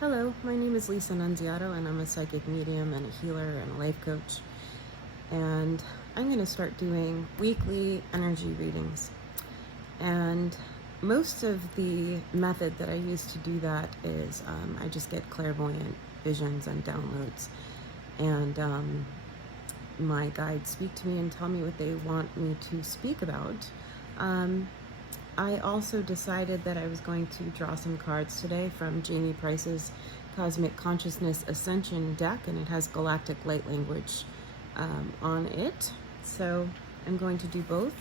Hello, my name is Lisa Nunziato, and I'm a psychic medium and a healer and a life coach. And I'm going to start doing weekly energy readings. And most of the method that I use to do that is I just get clairvoyant visions and downloads. And my guides speak to me and tell me what they want me to speak about. I also decided that I was going to draw some cards today from Jamie Price's Cosmic Consciousness Ascension deck, and it has galactic light language on it. So I'm going to do both.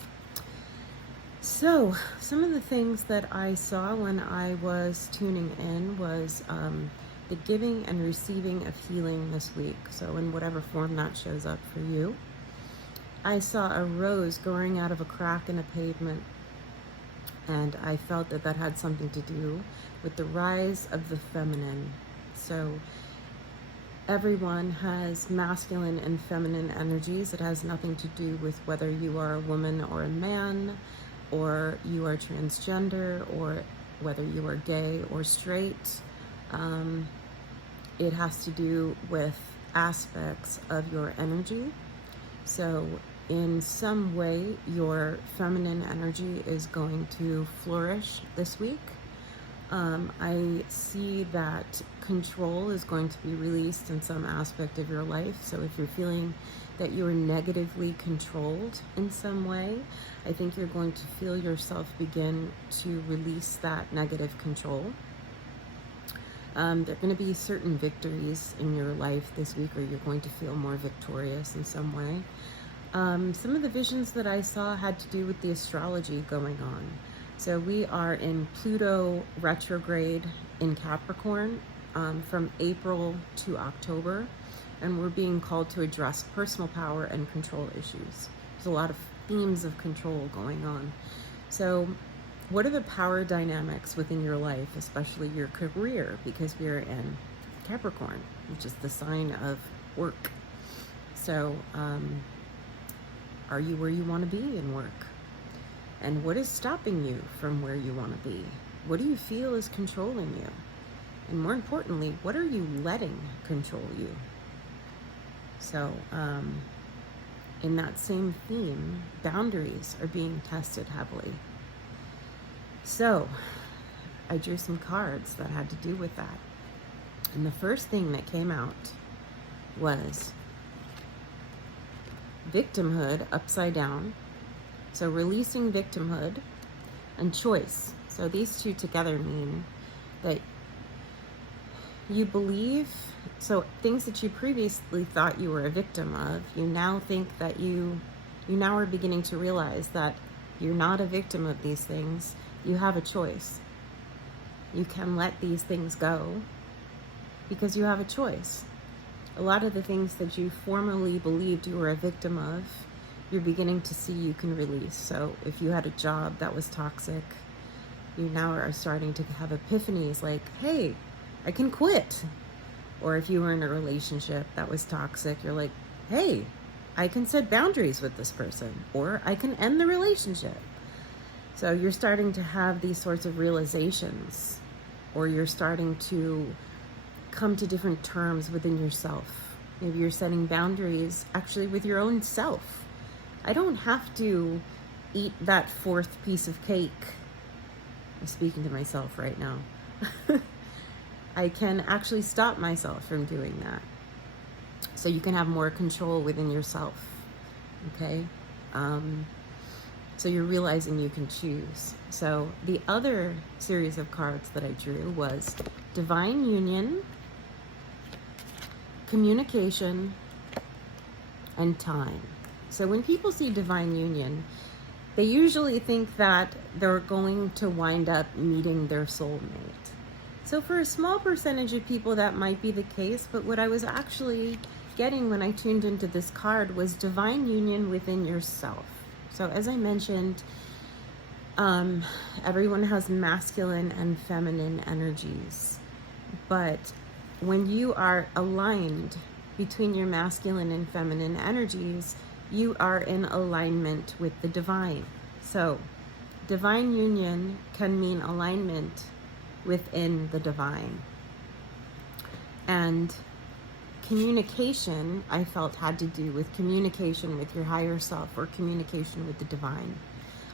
So some of the things that I saw when I was tuning in was the giving and receiving of healing this week. So in whatever form that shows up for you. I saw a rose growing out of a crack in a pavement. And I felt that that had something to do with the rise of the feminine. So everyone has masculine and feminine energies. It has nothing to do with whether you are a woman or a man, or you are transgender, or whether you are gay or straight. It has to do with aspects of your energy. So in some way, your feminine energy is going to flourish this week. I see that control is going to be released in some aspect of your life. So if you're feeling that you're negatively controlled in some way, I think you're going to feel yourself begin to release that negative control. There are going to be certain victories in your life this week, or you're going to feel more victorious in some way. Some of the visions that I saw had to do with the astrology going on. So we are in Pluto retrograde in Capricorn from April to October, and we're being called to address personal power and control issues. There's a lot of themes of control going on. So what are the power dynamics within your life, especially your career, because we're in Capricorn, which is the sign of work. So are you where you want to be in work? And what is stopping you from where you want to be? What do you feel is controlling you? And more importantly, what are you letting control you? So in that same theme, boundaries are being tested heavily. So I drew some cards that had to do with that. And the first thing that came out was victimhood upside down. So releasing victimhood and choice. So these two together mean that you believe, so things that you previously thought you were a victim of, you now think that you now are beginning to realize that you're not a victim of these things. You have a choice. You can let these things go because you have a choice. A lot of the things that you formerly believed you were a victim of, you're beginning to see you can release. So if you had a job that was toxic, you now are starting to have epiphanies like, hey, I can quit. Or if you were in a relationship that was toxic, you're like, hey, I can set boundaries with this person, or I can end the relationship. So you're starting to have these sorts of realizations, or you're starting to come to different terms within yourself. Maybe you're setting boundaries actually with your own self. I don't have to eat that fourth piece of cake. I'm speaking to myself right now. I can actually stop myself from doing that. So you can have more control within yourself. Okay? So you're realizing you can choose. So the other series of cards that I drew was Divine Union, Communication, and Time. So when people see Divine Union, they usually think that they're going to wind up meeting their soulmate. So for a small percentage of people, that might be the case, but what I was actually getting when I tuned into this card was divine union within yourself. So as I mentioned, everyone has masculine and feminine energies, but when you are aligned between your masculine and feminine energies, you are in alignment with the divine. So divine union can mean alignment within the divine. And communication, I felt, had to do with communication with your higher self or communication with the divine.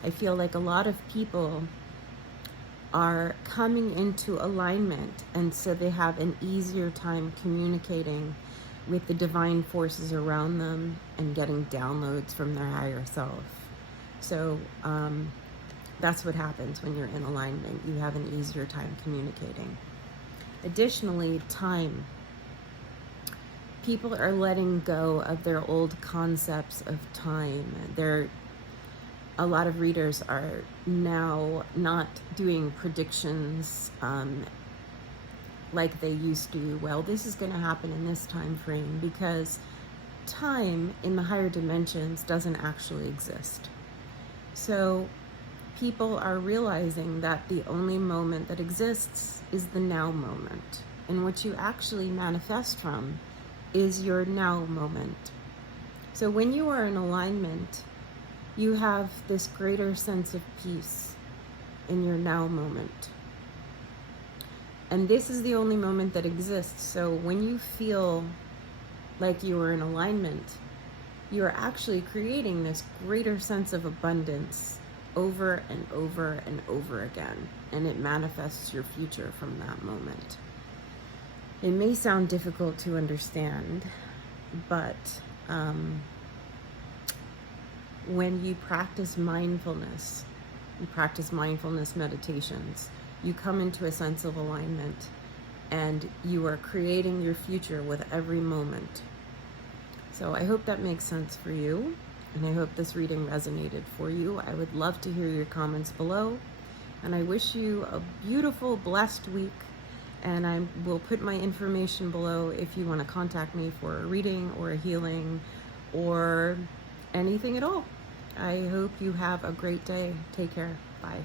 I feel like a lot of people are coming into alignment, and so they have an easier time communicating with the divine forces around them and getting downloads from their higher self. So that's what happens when you're in alignment. You have an easier time communicating. Additionally, time. People are letting go of their old concepts of time. A lot of readers are now not doing predictions like they used to. Well, this is going to happen in this time frame, because time in the higher dimensions doesn't actually exist. So people are realizing that the only moment that exists is the now moment. And what you actually manifest from is your now moment. So when you are in alignment, you have this greater sense of peace in your now moment. And this is the only moment that exists. So when you feel like you are in alignment, you are actually creating this greater sense of abundance over and over and over again. And it manifests your future from that moment. It may sound difficult to understand, but when you practice mindfulness meditations, you come into a sense of alignment, and you are creating your future with every moment. So I hope that makes sense for you, and I hope this reading resonated for you. I would love to hear your comments below, and I wish you a beautiful, blessed week. And I will put my information below if you want to contact me for a reading or a healing or anything at all. I hope you have a great day. Take care. Bye.